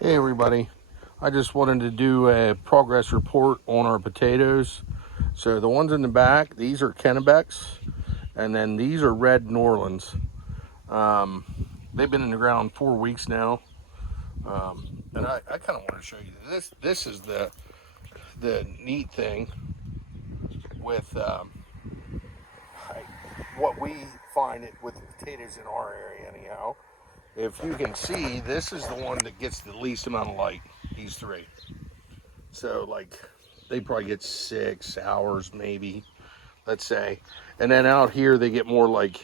Hey everybody, I just wanted to do a progress report on our potatoes. So the ones in the back, these are Kennebecks, and then these are red Norlands. They've been in the ground 4 weeks now, and I kind of want to show you this. This is the neat thing with what we find it with the potatoes in our area anyhow. If you can see, this is the one that gets the least amount of light, these three. So like they probably get 6 hours maybe, let's say. And then out here they get more like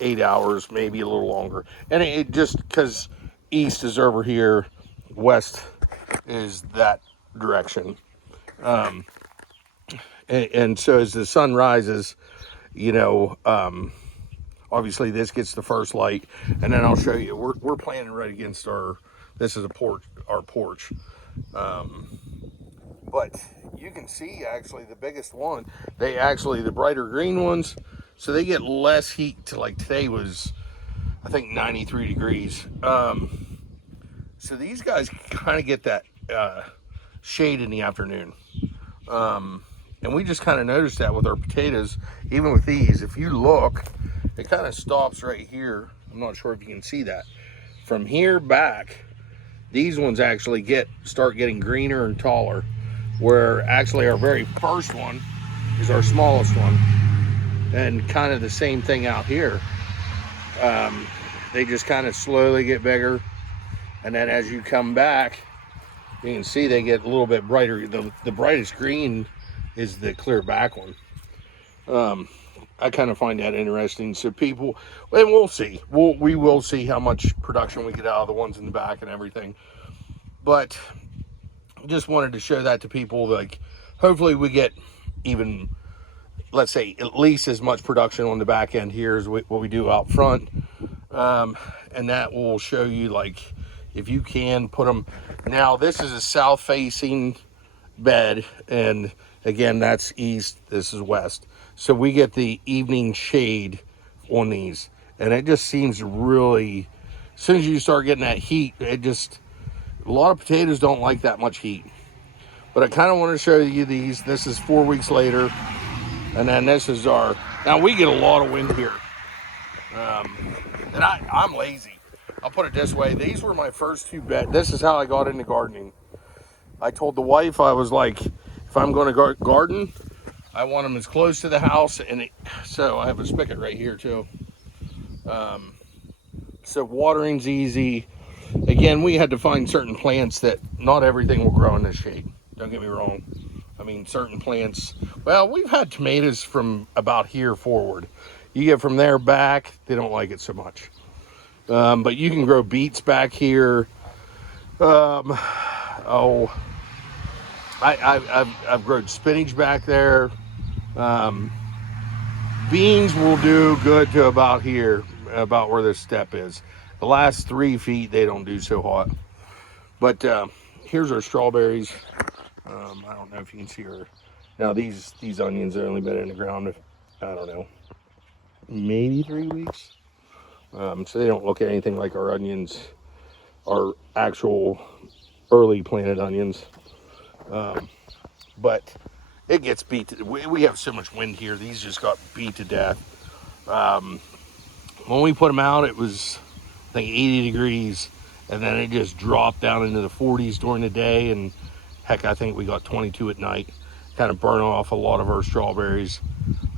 8 hours, maybe a little longer. And it just because east is over here, west is that direction. Um, and so as the sun rises, you know, obviously this gets the first light, and then I'll show you. We're planting right against our. This is a porch, our porch. But you can see actually the biggest one. They actually the brighter green ones, so they get less heat. To like today was, I think 93 degrees. So these guys kind of get that shade in the afternoon. And we just kind of noticed that with our potatoes, even with these. If you look, it kind of stops right here. I'm not sure if you can see that. From here back, these ones actually start getting greener and taller, where actually our very first one is our smallest one. And kind of the same thing out here. They just kind of slowly get bigger. And then as you come back, you can see they get a little bit brighter. The brightest green is the clear back one. I kind of find that interesting. So people, and we'll see. We will see how much production we get out of the ones in the back and everything. But just wanted to show that to people. Like, hopefully we get even, let's say, at least as much production on the back end here as what we do out front. And that will show you, like, if you can put them. Now, this is a south-facing bed, and again, that's east, this is west. So we get the evening shade on these, and it just seems really, as soon as you start getting that heat, a lot of potatoes don't like that much heat. But I kind of want to show you these. This is 4 weeks later, and then this is now we get a lot of wind here. And I'm lazy. I'll put it this way. These were my first two beds. This is how I got into gardening. I told the wife, I was like, if I'm going to garden, I want them as close to the house. So I have a spigot right here too. So watering's easy. Again, we had to find certain plants that not everything will grow in this shade. Don't get me wrong. I mean, certain plants, well, we've had tomatoes from about here forward. You get from there back, they don't like it so much. But you can grow beets back here. I've grown spinach back there. Beans will do good to about here, about where this step is. The last 3 feet, they don't do so hot. But here's our strawberries. I don't know if you can see her. Now these onions have only been in the ground, I don't know, maybe 3 weeks. So they don't look anything like our onions, our actual early planted onions. But it gets beat. We have so much wind here. These just got beat to death. When we put them out, it was, I think, 80 degrees. And then it just dropped down into the 40s during the day. And heck, I think we got 22 at night. Kind of burn off a lot of our strawberries.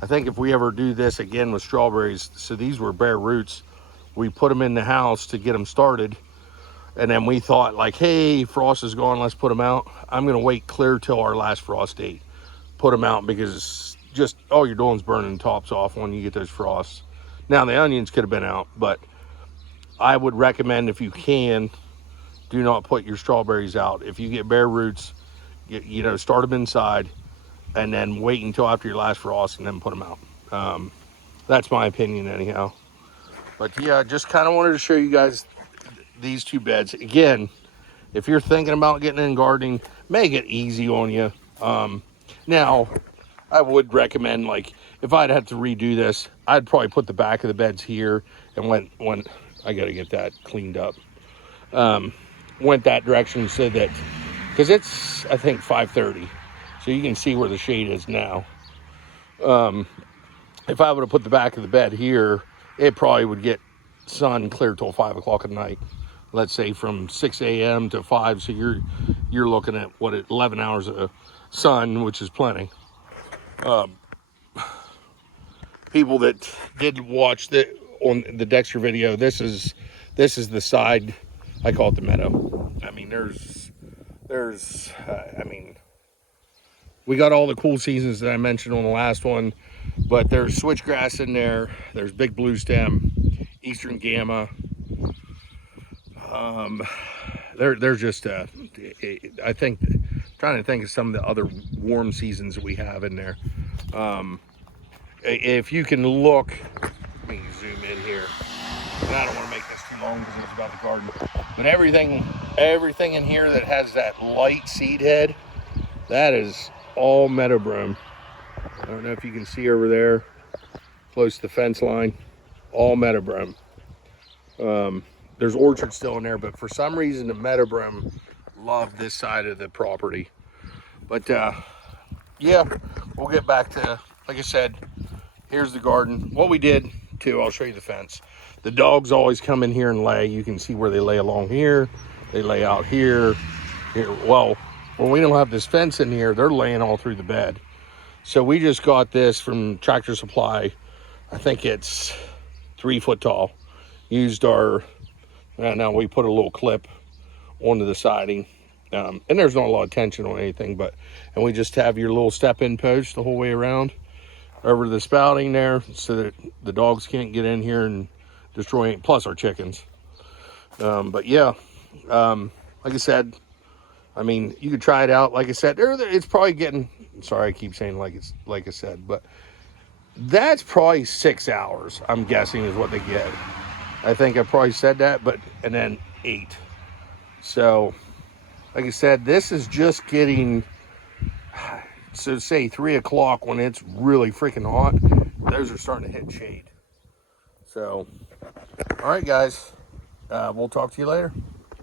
I think if we ever do this again with strawberries, so these were bare roots, we put them in the house to get them started. And then we thought, like, hey, frost is gone, let's put them out. I'm going to wait clear till our last frost date. Put them out, because just all you're doing is burning tops off when you get those frosts. Now, the onions could have been out, but I would recommend, if you can, do not put your strawberries out. If you get bare roots, start them inside, and then wait until after your last frost and then put them out. That's my opinion anyhow. But yeah, just kind of wanted to show you guys these two beds. Again, if you're thinking about getting in gardening, make it easy on you. Now, I would recommend, like, if I'd have to redo this, I'd probably put the back of the beds here, and when I got to get that cleaned up. went that direction and said that, because it's, I think, 5:30, so you can see where the shade is now. If I would have put the back of the bed here, it probably would get sun clear till 5 o'clock at night. Let's say from 6 a.m. to 5, so you're looking at, what, 11 hours of sun, which is plenty. People that did watch on the Dexter video, this is the side, I call it the meadow. I mean, I mean, we got all the cool seasons that I mentioned on the last one, but there's switchgrass in there. There's big blue stem, eastern gamma. There's just, I think, trying to think of some of the other warm seasons that we have in there. If you can look, let me zoom in here. And I don't want to make this too long because it's about the garden. But everything in here that has that light seed head, that is all meadow brome. I don't know if you can see over there, close to the fence line, all meadow brome. There's orchard still in there, but for some reason the meadow brome love this side of the property. But yeah, we'll get back to, like I said, here's the garden. What we did too, I'll show you the fence. The dogs always come in here and lay. You can see where they lay along here. They lay out here. Well, when we don't have this fence in here, they're laying all through the bed. So we just got this from Tractor Supply. I think it's 3 foot tall. Used our, now we put a little clip onto the siding. And there's not a lot of tension on anything, and we just have your little step-in post the whole way around over the spouting there, so that the dogs can't get in here and destroy it, plus our chickens. But yeah, like I said, I mean, you could try it out. Like I said, it's probably getting, sorry I keep saying like I said, but that's probably 6 hours, I'm guessing, is what they get. I think I probably said that, and then 8. So like I said, this is just getting, so say 3 o'clock when it's really freaking hot, those are starting to hit shade. So, all right, guys, we'll talk to you later.